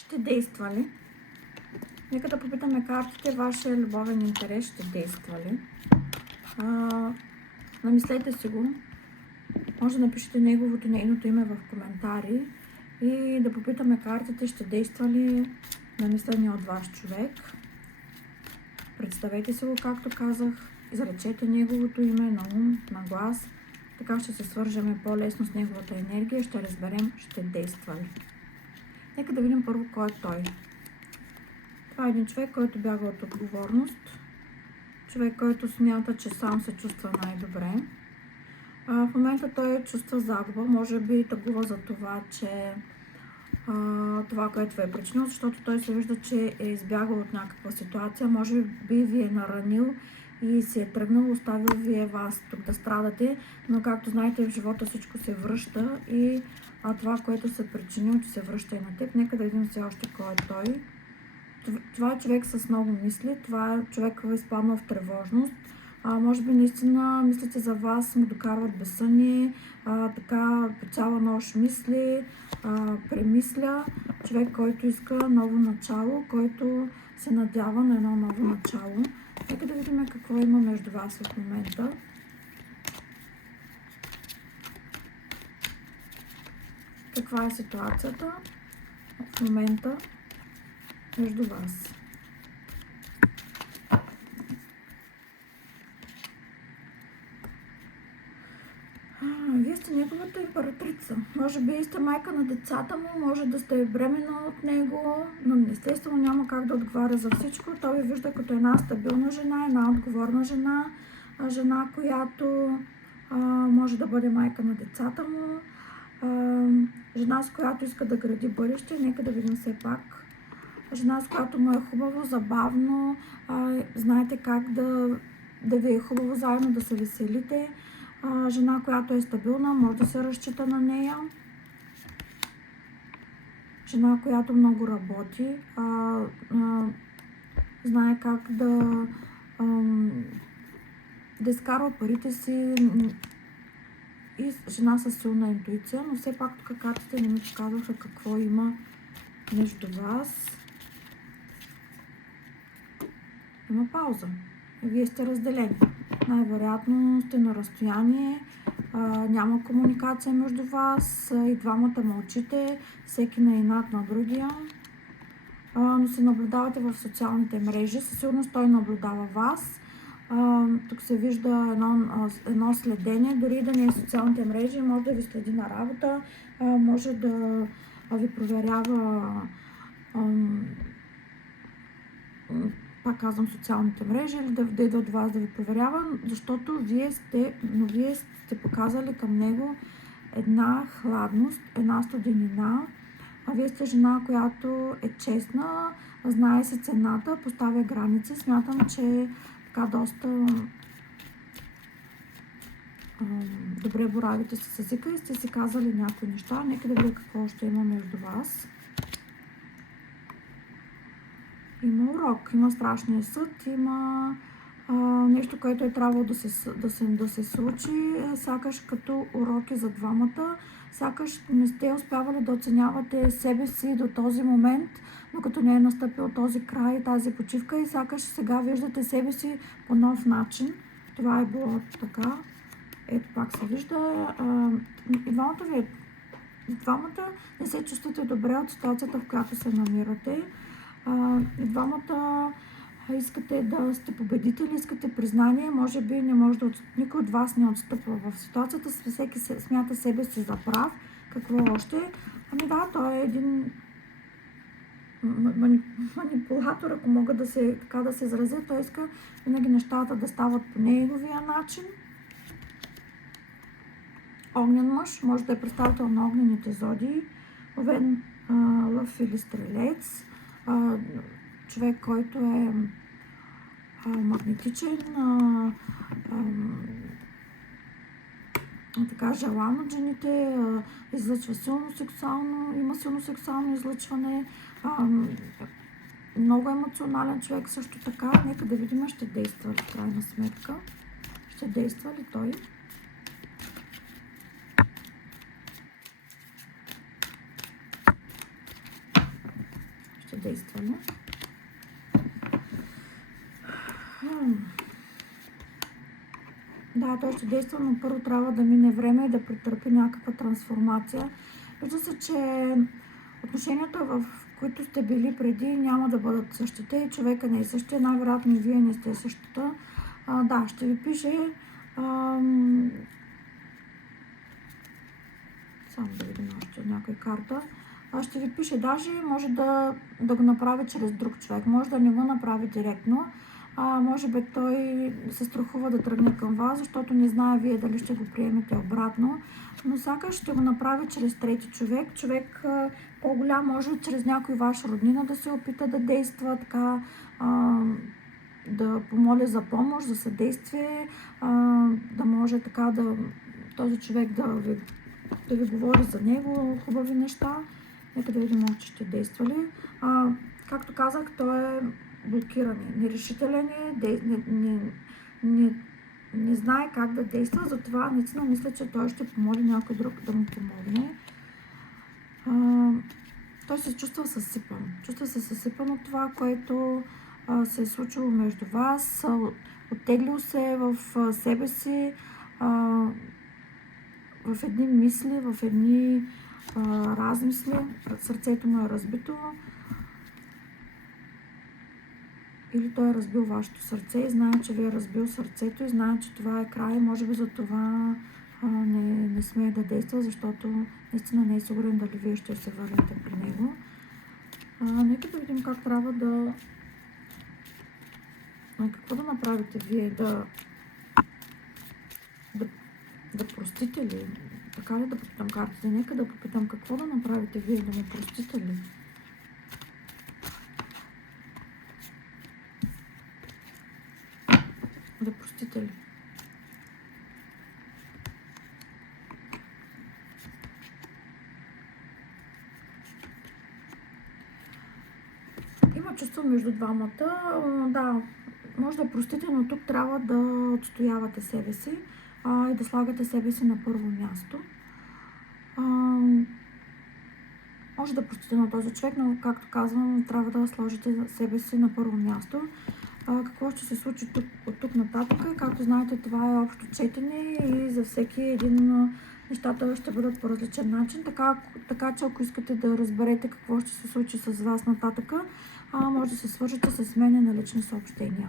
Ще действа ли? Нека да попитаме картите, вашия любовен интерес ще действа ли? Намислете си го. Може да напишете нейното име в коментари и да попитаме картите, ще действа ли намисления от ваш човек. Представете си го, както казах, изречете неговото име на ум, на глас. Така ще се свържеме по-лесно с неговата енергия, ще разберем, ще действа ли. Нека да видим първо кой е той. Това е един човек, който бяга от отговорност. Човек, който смята, че сам се чувства най-добре. В момента той чувства загуба. Може би тъгува за това, че това, което е причинил, защото той се вижда, че е избягал от някаква ситуация. Може би ви е наранил и си е тръгнал, оставил вие вас тук да страдате, но както знаете, в живота всичко се връща и това, което се причинил, че се връща и на теб. Нека да видим все още кой е той. Това е човек с много мисли, това е човек, който е изпаднал в тревожност. Може би наистина мислите за вас, му докарват безсъние, така по цяла нощ мисли, премисля. Човек, който иска ново начало, който се надява на едно ново начало. Нека да видим какво има между вас в момента. Каква е ситуацията в момента между вас? Вие сте неговата императрица. Може би сте майка на децата му, може да сте бременна от него, но естествено няма как да отговаря за всичко. Той ви вижда като една стабилна жена, една отговорна жена, жена, която може да бъде майка на децата му, жена, с която иска да гради бъдеще. Нека да видим все пак. Жена, с която му е хубаво, забавно, знаете как да ви е хубаво заедно, да се веселите. Жена, която е стабилна, може да се разчита на нея. Жена, която много работи, знае как да изкарва парите си, и жена със силна интуиция, но все пак тук картите не ми показваха какво има между вас. Има пауза. Вие сте разделени. Най-вероятно сте на разстояние, няма комуникация между вас, и двамата мълчите, всеки на инат на другия, но се наблюдавате в социалните мрежи. Със сигурност той наблюдава вас. Тук се вижда едно следение, дори да не е социалните мрежи, може да ви следи на работа, може да ви проверява, пак казвам, социалните мрежи, или да идва от вас да ви проверява, защото вие сте показали към него една хладност, една студенина. Вие сте жена, която е честна, знае си цената, поставя граници. Смятам, че така доста добре боравите с езика и сте си казали някои неща. Нека да видя какво още има между вас. Има урок, има страшния съд, има нещо, което е трябвало да се случи, сякаш като уроки за двамата. Сякаш не сте успявали да оценявате себе си до този момент, докато не е настъпил този край, тази почивка, и сякаш сега виждате себе си по нов начин. Това е било така. Ето пак се вижда. И двамата не се чувствате добре от ситуацията, в която се намирате. И двамата искате да сте победители, искате признание, може би никой от вас не отстъпва в ситуацията, всеки смята себе си за прав. Какво още? Да, той е един манипулатор, ако мога да се изразя. Той иска винаги нещата да стават по неговия начин. Огнен мъж, може да е представител на огнените зодии, Овен, Лъв или Стрелец. Човек, който е магнетичен, така желан от жените, излъчва има силно сексуално излъчване, много емоционален човек също така. Нека да видим, ще действа ли в крайна сметка. Ще действа ли той? ще действа ли? Да, той ще действа, но първо трябва да мине време и да претърпи някаква трансформация. Вижда се, че отношенията, в които сте били преди, няма да бъдат същите и човека не е същия, най-вероятно и вие не сте същата. Да, ще ви пише... Само да видим още някоя карта. Ще ви пише, даже може да го направи чрез друг човек, може да не го направи директно. Може би той се страхува да тръгне към вас, защото не знае вие дали ще го приемете обратно, но сякаш ще го направи чрез трети човек. Човек по-голям, може чрез някой ваш роднина да се опита да действа, така да помоля за помощ, за съдействие, да може така да този човек да ви говори за него хубави неща. Нека да видим още ще действа ли. Както казах, той е блокиран, нерешителен е, не знае как да действа, затова наистина мисля, че той ще помоли някой друг да му помогне. Той се чувства съсипан. Чувства се съсипан от това, което се е случило между вас. Оттеглил се в себе си, в едни мисли, в едни размисли. Сърцето му е разбито. Или той е разбил вашето сърце и знае, че ви е разбил сърцето и знае, че това е край. Може би за това не смее да действа, защото наистина не е сигурен дали вие ще се върнете при него. Нека да видим как трябва да... Какво да направите вие? Да простите ли? Така ли да попитам картите? Нека да попитам какво да направите вие, да му простите ли? Да простите ли? Има чувство между двамата. Да, може да простите, но тук трябва да отстоявате себе си и да слагате себе си на първо място. Може да простите на този човек, но както казвам, трябва да сложите себе си на първо място. Какво ще се случи от тук нататък? Както знаете, това е общо четене и за всеки един нещата ще бъдат по различен начин. Така че ако искате да разберете какво ще се случи с вас нататък, може да се свържете с мен на лични съобщения.